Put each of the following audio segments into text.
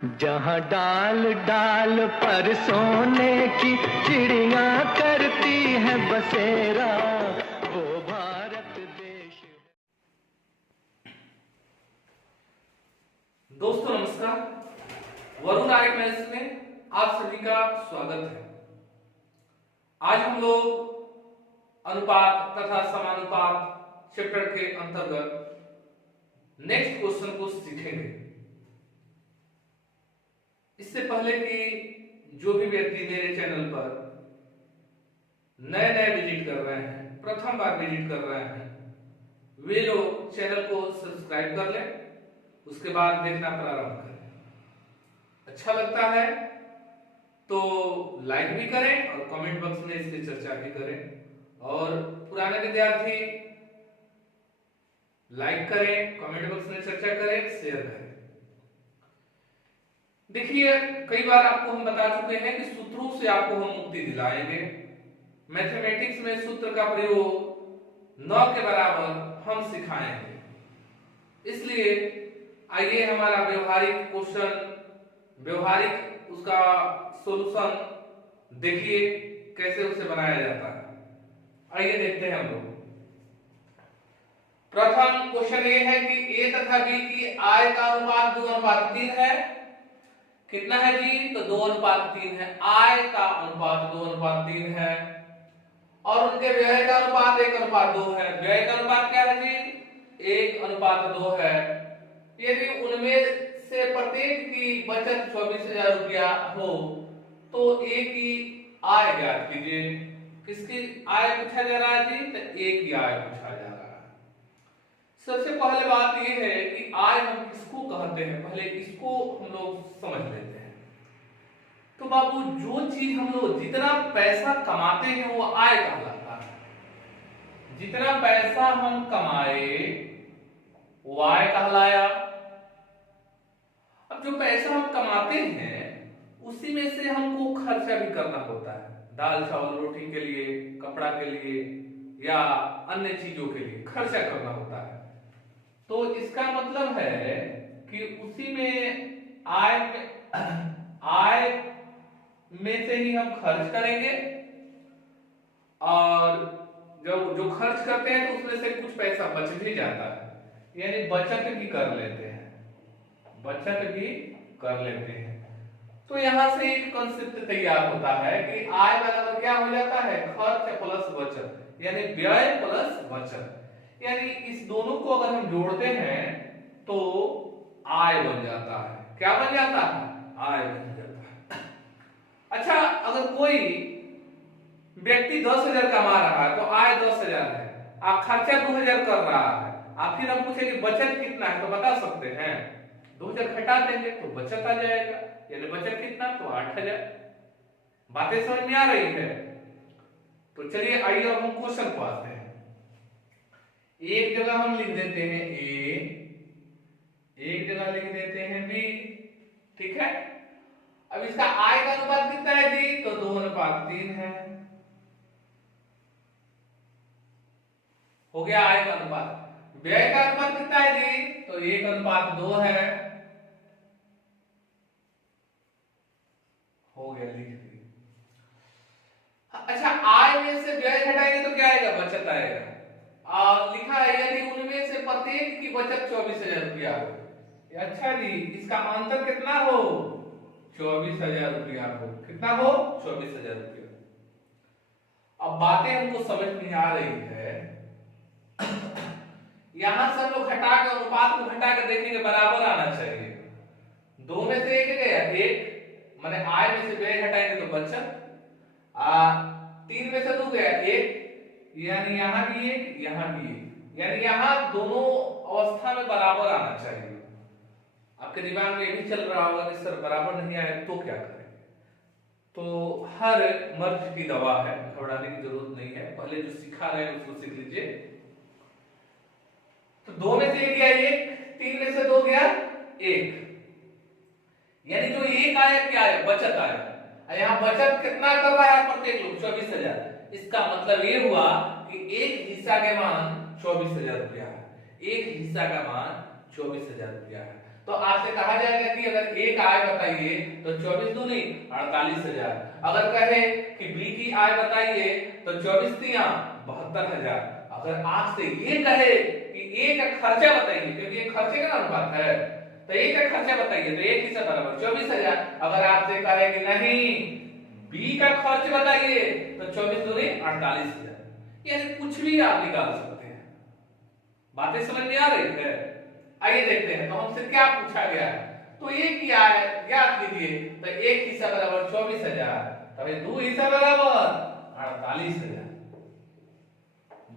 जहाँ डाल डाल पर सोने की चिड़िया करती है बसेरा, वो भारत देश। दोस्तों नमस्कार, वरुण आर्य मैथ्स में आप सभी का स्वागत है। आज हम लोग अनुपात तथा समानुपात चैप्टर के अंतर्गत नेक्स्ट क्वेश्चन को सीखेंगे। इससे पहले कि जो भी व्यक्ति मेरे चैनल पर नए नए विजिट कर रहे हैं, प्रथम बार विजिट कर रहे हैं, वे लोग चैनल को सब्सक्राइब कर लें, उसके बाद देखना प्रारंभ करें। अच्छा लगता है तो लाइक भी करें और कमेंट बॉक्स में इसकी चर्चा भी करें। और पुराने विद्यार्थी लाइक करें, कमेंट बॉक्स में चर्चा करें, शेयर करें। देखिए, कई बार आपको हम बता चुके हैं कि सूत्रों से आपको हम मुक्ति दिलाएंगे। मैथमेटिक्स में सूत्र का प्रयोग 9 के बराबर हम सिखाएंगे। इसलिए आइए हमारा व्यवहारिक क्वेश्चन, व्यवहारिक उसका सॉल्यूशन देखिए कैसे उसे बनाया जाता है। आइए देखते हैं हम लोग। प्रथम क्वेश्चन ये है कि a तथा b की आय का अनुपात 2:3 है। कितना है जी? तो 2:3 है। आय का अनुपात 2:3 है और उनके व्यय का अनुपात 1:2 है। व्यय का अनुपात क्या है जी? 1:2 है। यदि उनमें से प्रत्येक की बचत 24,000 रुपया हो तो ए की आय ज्ञात कीजिए। किसकी आय पूछा जा रहा है जी? तो ए की आय पूछा जा रहा है। सबसे पहले बात यह है कि आय हम किसको कहते हैं, पहले इसको हम लोग समझ लेते हैं। तो बाबू, जो चीज हम लोग जितना पैसा कमाते हैं वो आय कहलाता है। जितना पैसा हम कमाए वो आय कहलाया। अब जो पैसा हम कमाते हैं उसी में से हमको खर्चा भी करना होता है, दाल चावल रोटी के लिए, कपड़ा के लिए या अन्य चीजों के लिए खर्चा करना होता है। तो इसका मतलब है कि उसी में आय में से ही हम खर्च करेंगे और जो खर्च करते हैं तो उसमें से कुछ पैसा बच भी जाता है, यानी बचत भी कर लेते हैं, बचत भी कर लेते हैं। तो यहां से एक कंसेप्ट तैयार होता है कि आय बराबर क्या हो जाता है? खर्च प्लस बचत, यानी व्यय प्लस बचत। यानी इस दोनों को अगर हम जोड़ते हैं तो आय बन जाता है। क्या बन जाता है? आय बन जाता है। अच्छा, अगर कोई व्यक्ति 10,000 कमा रहा है तो आय 10,000 है, आप खर्चा 2,000 कर रहा है, आप फिर हम पूछे कि बचत कितना है तो बता सकते हैं 2,000 घटा देंगे तो बचत आ जाएगा, यानी बचत कितना? तो 8,000। बातें समझ में आ रही है? तो चलिए आइए अब हम क्वेश्चन को आते हैं। एक जगह हम लिख देते हैं ए, एक जगह लिख देते हैं बी, ठीक है। अब इसका आय का अनुपात कितना है जी? तो 2:3 है। हो गया आय का अनुपात। व्यय का अनुपात कितना है जी? तो 1:2 है। हो गया, लिख दिया। अच्छा, आय में से व्यय घटाएंगे तो क्या आएगा? बचत आएगा। लिखा है यदि उनमें से प्रत्येक की बचत 24,000 रुपया हो। अच्छा जी, इसका अंतर कितना हो? 24,000 रुपया हो। कितना हो? 24,000 रुपया। अब बातें हमको समझ में आ रही है। यहां से हम लोग घटा के अनुपात को घटा के देखेंगे, बराबर आना चाहिए। 2 में से 1 गया 1, माने आय में से व्यय घटाएंगे तो बचत। 3 में से 2 गया 1, यानी यहां भी 1, यहां भी 1, यानी यहां दोनों अवस्था में बराबर आना चाहिए। आपके दिमाग में ये भी चल रहा होगा कि सर बराबर नहीं आया तो क्या करें? तो हर मर्ज की दवा है, घबराने की जरूरत नहीं है। पहले जो सिखा रहे हैं उसको सीख लीजिए। तो 2 में से 1 गया 1, 3 में से 2 गया 1, यानी जो 1 आया क्या आया? बचत आया। यहाँ बचत कितना कर रहा है प्रत्येक लोग? 24,000। इसका मतलब ये हुआ कि एक हिस्सा के मान 24,000 रुपया है। एक हिस्सा का मान 24,000 रुपया है। तो आपसे कहा जाएगा कि अगर ए का आय बताइए तो 24 दूनी 48,000। अगर कहे कि बी की आय बताइए तो 24 तिया 72,000। अगर आपसे ये कहे कि ए का खर्चा बताइए, क्योंकि ये खर्चे का अनुपात है, तो ए का खर्चा बताइए तो एक हिस्सा बराबर 24,000। अगर आपसे कहे कि नहीं बी का खर्च बताइए तो 24 दूनी 48,000। यानी कुछ भी आप निकाल सकते हैं। बातें समझ में आ रही है? आइए देखते हैं। तो हमसे क्या पूछा गया है, तो ये क्या है ज्ञात कीजिए। तो एक हिस्सा बराबर 24,000, तब दो हिस्सा बराबर 48,000।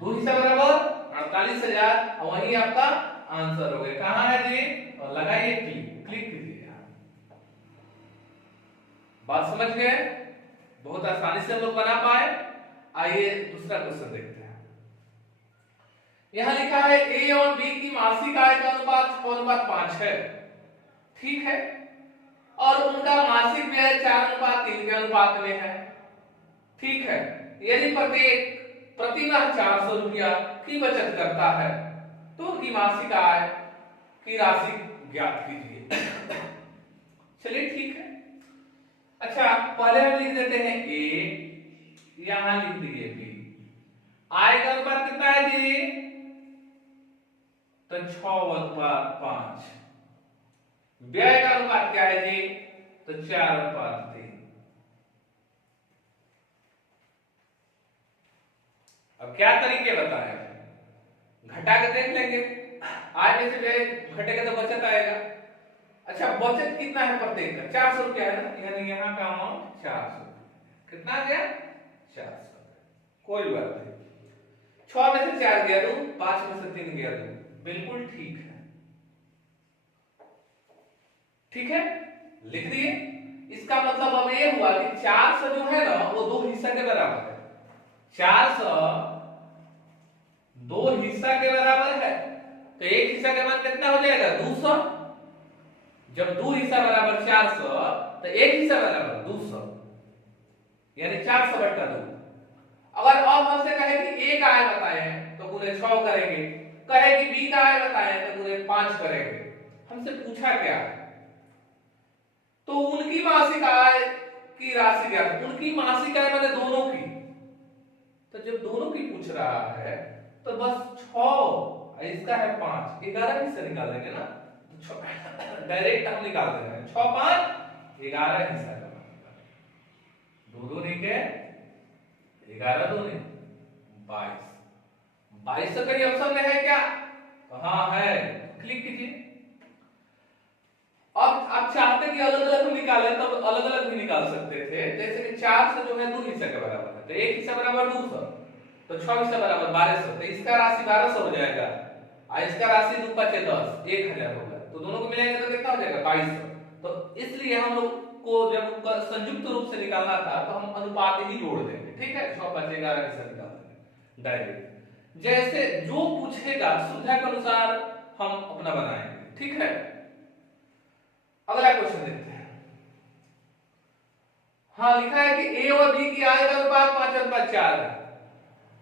दो हिस्सा बराबर 48,000 और वही आपका आंसर हो गया। कहां है जी? और लगाइए क्लिक, क्लिक कीजिए। बात समझ गए? बहुत आसानी से हम लोग बना पाए। आइए दूसरा क्वेश्चन देखते हैं। यहां लिखा है ए और बी की मासिक आय का अनुपात 6:5 है, ठीक है, और उनका मासिक व्यय 4:3 के अनुपात में है, ठीक है। यदि प्रत्येक प्रति माह 400 रुपया की बचत करता है तो उनकी मासिक आय की राशि ज्ञात कीजिए। चलिए ठीक है। अच्छा पहले हम लिख देते हैं ए, यहां लिख दिए बी। आय का अनुपात कितना है जी? तो 6:5। व्यय का अनुपात क्या है जी? तो 4:3। अब क्या तरीके बताए, घटा के देख लेंगे। आय में से व्यय घटेगा तो बचत आएगा। अच्छा बचत कितना है प्रत्येक का? 400 रुपया है ना, यानी यहाँ का अमाउंट 400। कितना आ गया? 400। कोई बात नहीं। 6 में से 4 गया 2, 5 में से 3 गया 2, बिल्कुल ठीक है। ठीक है, लिख दिए। इसका मतलब अब ये हुआ कि 400 जो है ना वो दो हिस्सा के बराबर है। 400 दो हिस्सा के बराबर है, तो एक हिस्सा के मान कितना हो जाएगा? 200। जब दो हिस्सा बराबर 400 तो एक हिस्सा बराबर 200, यानी 400/2। अगर अब हमसे कहे कि ए का आय बताए हैं तो गुने 6 करेंगे, कहे कि बी का आय बताए हैं तो गुने 5 करेंगे। हमसे पूछा क्या? तो उनकी मासिक आय की राशि क्या है? उनकी मासिक आय मतलब दोनों की। तो जब दोनों की पूछ रहा है तो बस 6 इसका है 5, 11 हिस्सा निकाल देंगे ना, तो डायरेक्ट हम निकाल देंगे 6 5 11 हिस्सा का। दो दो नहीं के 11 दूनी 22। 22 का कहीं ऑप्शन में है क्या? हाँ है, क्लिक कीजिए। अब आप चाहते कि अलग अलग निकालें तब अलग अलग भी निकाल सकते थे। जैसे कि 400 जो है दो हिस्सा के बराबर है, तो एक हिस्सा बराबर 200, तो 6 हिस्सा बराबर 1200, तो इसका राशि 1200 हो जाएगा और इसका राशि 2 5 10 1000 होगा। तो दोनों को मिलाएंगे तो कितना हो जाएगा? 2200। तो इसलिए हम लोग को जब संयुक्त रूप से निकालना था तो हम अनुपात ही जोड़ देंगे, ठीक है। 6 5 11 हिस्सा निकाल देंगे डायरेक्ट। जैसे जो पूछेगा सुविधा के अनुसार हम अपना बनाएंगे, ठीक है। अगला क्वेश्चन देखते हैं। हाँ लिखा है कि ए और बी की आय का अनुपात 5:4 है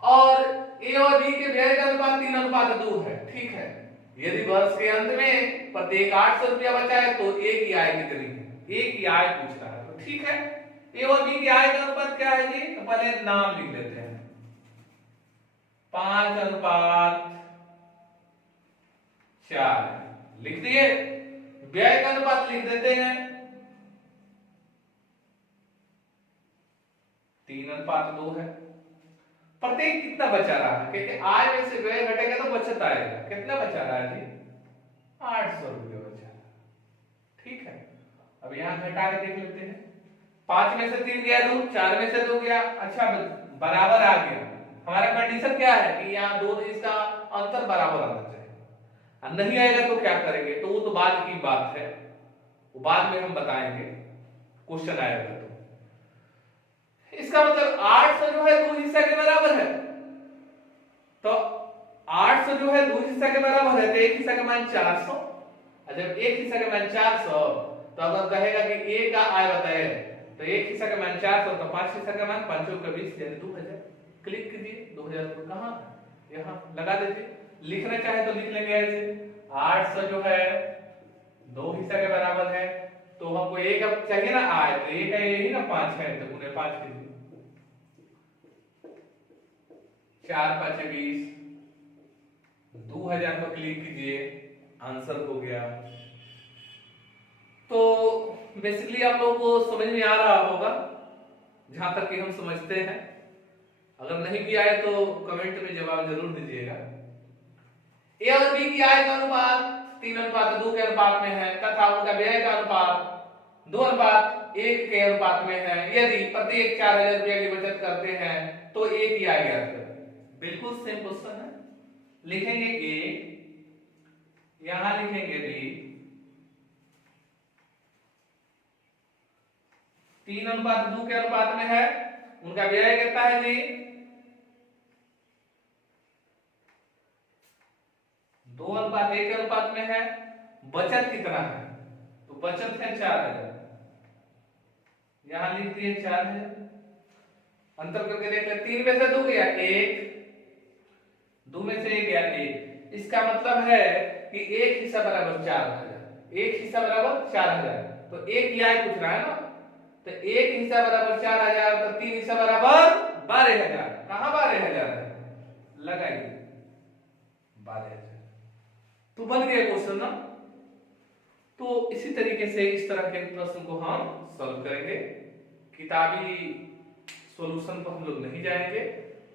और ए और बी के व्यय का अनुपात 3:2 है, ठीक है। यदि वर्ष के अंत में प्रत्येक 800 रुपया बचा है तो ए की आय कितनी है? ए की आय पूछ रहा है, तो ठीक है। ए और बी की आय का अनुपात क्या है जी? तो पहले नाम लिख लेते हैं, 5:4 लिख दिए। व्यय का अनुपात लिख देते हैं 3:2 है। प्रत्येक कितना बचा रहा है? क्योंकि आय में से व्यय घटेगा तो बचत आएगा। कितना बचा रहा है जी? 800 रुपये बचा, ठीक है। अब यहां घटा के देख लेते हैं। 5 में से 3 गया 2, 4 में से 2 गया, अच्छा बराबर आ गया। हमारा कंडीशन क्या है कि यहाँ दो इसका अंतर बराबर आना चाहिए। नहीं आएगा तो क्या करेंगे? तो वो तो बाद की बात है, वो बाद में हम बताएंगे, क्वेश्चन आएगा तो। इसका मतलब 800 जो है दो हिस्सा के बराबर है, तो 800 जो है दो हिस्सा के बराबर है, तो एक हिस्सा का मान 400। जब एक हिस्सा का मान 400 तो अगर कहेगा कि ए का आय बताए तो एक हिस्सा का मान 400, तो 5 हिस्सा का मान 5 का 20 यानी 2000। क्लिक कीजिए। 2000 कहां? यहाँ लगा दीजिए। लिखना चाहे तो लिख लेंगे ऐसे। 800 जो है 2 हिस्सा के बराबर है, तो हमको एक अब चाहिए ना आय, तो एक है यही ना 5 है, तो उन्हें 5 कीजिए, 4 5 20, 2000 पर क्लिक कीजिए, आंसर हो गया। तो बेसिकली आप लोगों को समझ में आ रहा होगा जहां तक कि हम समझते हैं। अगर नहीं भी आए तो कमेंट में जवाब जरूर दीजिएगा। ए और बी की आय का अनुपात 3:2 के अनुपात में है तथा उनका व्यय का अनुपात 2:1 के अनुपात में है। यदि प्रत्येक 4000 रुपया की बचत करते हैं तो ए की आय ज्ञात करें। बिल्कुल सेम क्वेश्चन है। लिखेंगे ए, यहां लिखेंगे बी, 3:2 के अनुपात में है, उनका व्यय कितना है जी 2:1 के अनुपात में है, बचत कितना है तो बचत है 4000, यहां लिख दिए 4000, अंतर करके देख ले, 3 में से 2 गया 1, 2 में से 1 गया 1, इसका मतलब है कि एक हिस्सा बराबर 4000, एक हिस्सा बराबर 4000, तो एक की आय पूछ रहा है ना, तो एक हिस्सा बराबर 4000, तो 3 हिस्सा बराबर 12000, कहां 12000 है, लगाइए 12000, तो बन गया क्वेश्चन ना। तो इसी तरीके से इस तरह के प्रश्न को हम सॉल्व करेंगे। किताबी सॉल्यूशन पर हम लोग नहीं जाएंगे,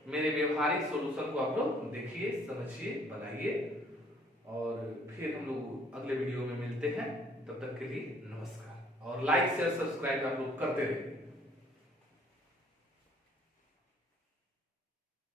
मेरे व्यवहारिक सॉल्यूशन को आप लोग देखिए, समझिए, बनाइए, और फिर हम लोग अगले वीडियो में मिलते हैं। तब तक के लिए नमस्कार, और लाइक शेयर सब्सक्राइब आप लोग करते रहिए।